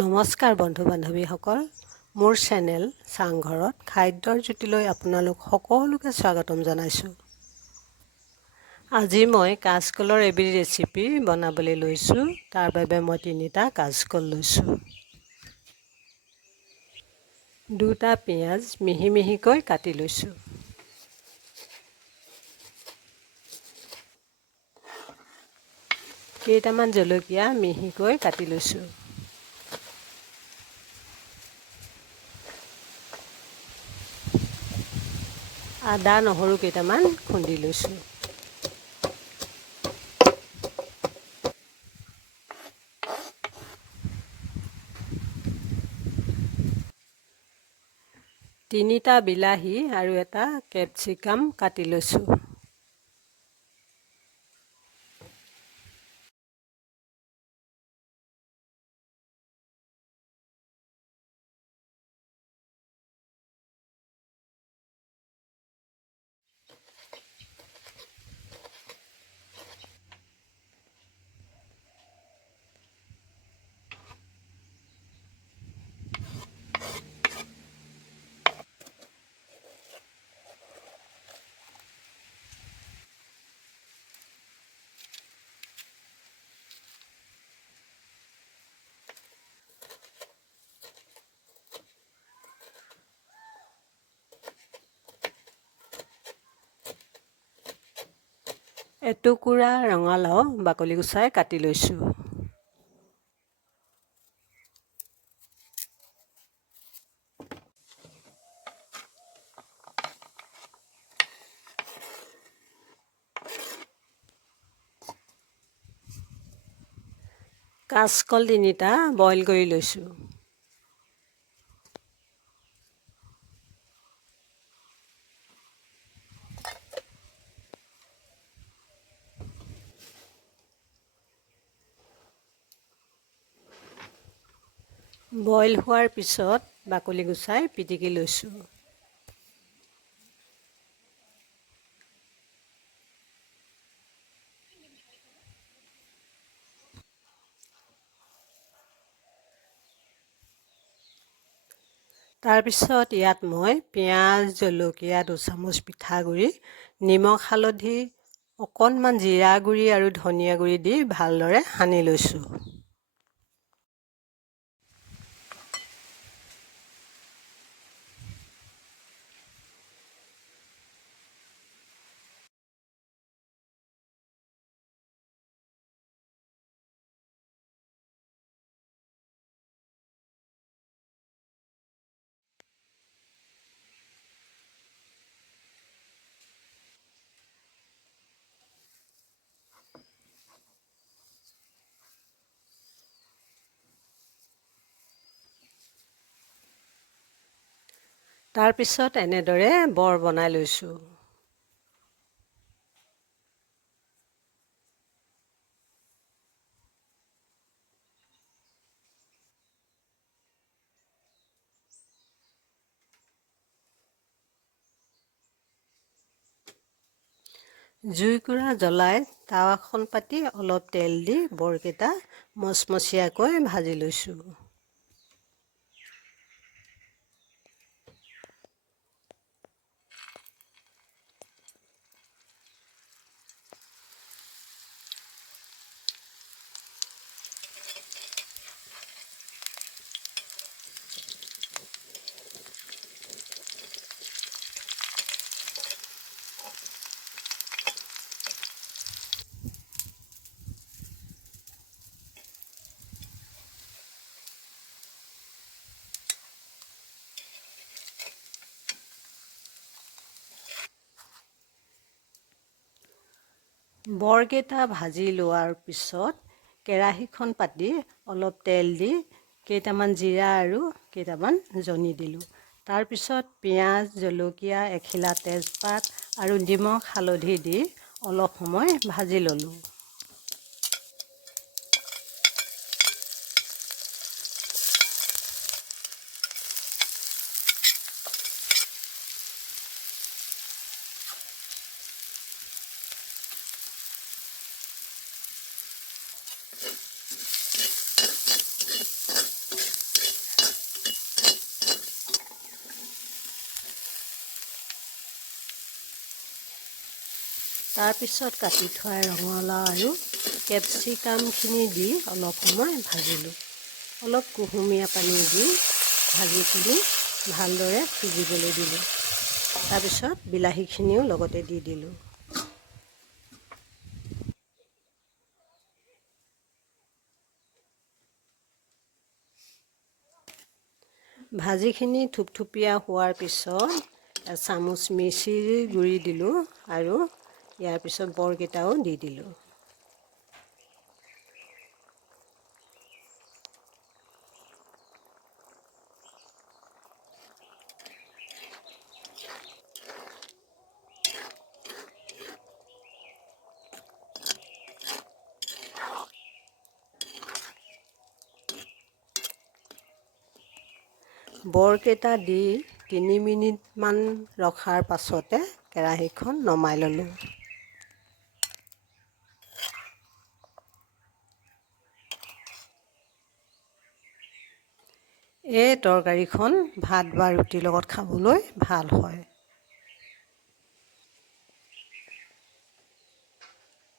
নমস্কাৰ বন্ধু বান্ধৱীসকল মোৰ চেনেল চাংঘৰত খাদ্যৰ জুতিলৈ আপোনালোক সকলোকে স্বাগতম জনাইছো। আজি মই কাচকলৰ এবিধ ৰেচিপি বনাবলৈ লৈছো। তাৰ বাবে মই 3টা কাচকল লৈছো। 2টা পিয়াজ মিহি মিহিকৈ কাটি লৈছো। কেইটামান জলকীয়া মিহিকৈ কাটি লৈছো। আদা নহৰু কেইটামান খুন্দি লৈছো। তিনিটা বিলাহী আৰু এটা কেপচিকাম কাটি লৈছো। এটুকুৰা ৰঙালাও বাকলি গুচাই কাটি লৈছো। কাচকল 3টা বইল কৰি লৈছো। বইল হোৱাৰ পিছত বাকলি গুচাই পিটিকি লৈছো। তাৰ পিছত ইয়াত মই পিয়াজ জলকীয়া 2 চামুচ পিঠাগুৰি নিমখ হালধি অকণমান জিৰা গুৰি আৰু ধনিয়া গুৰি দি ভালদৰে সানি লৈছো। তাৰ পিছত এনেদৰে বৰ বনাই লৈছো। জুইকুৰা জ্বলাই টাৱাখন পাতি অলপ তেল দি বৰকেইটা মচমচীয়াকৈ ভাজি লৈছো। বৰকেইটা ভাজি লোৱাৰ পিছত কেৰাহীখন পাতি অলপ তেল দি কেইটামান জিৰা আৰু কেইটামান জনি দিলোঁ। তাৰ পিছত পিয়াজ জলকীয়া এখিলা তেজপাত আৰু নিমখ হালধি দি অলপ সময় ভাজি ল'লোঁ। তাৰপিছত কাটি থোৱা ৰঙালাও আৰু কেপচিকামখিনি দি অলপ সময় ভাজিলোঁ। অলপ কুহুমীয়া পানী দি ভাজিখিনি ভালদৰে সিজিবলৈ দিলোঁ। তাৰপিছত বিলাহীখিনিও লগতে দি দিলোঁ। ভাজিখিনি থুপথুপীয়া হোৱাৰ পিছত এচামুচ মিচিৰ গুড়ি দিলোঁ আৰু ইয়াৰ পিছত বৰকেইটাও দি দিলোঁ। বৰকেইটা দি 3 মিনিটমান ৰখাৰ পাছতে কেৰাহীখন নমাই ল'লোঁ। এই তৰকাৰীখন ভাত বা ৰুটিৰ লগত খাবলৈ ভাল হয়।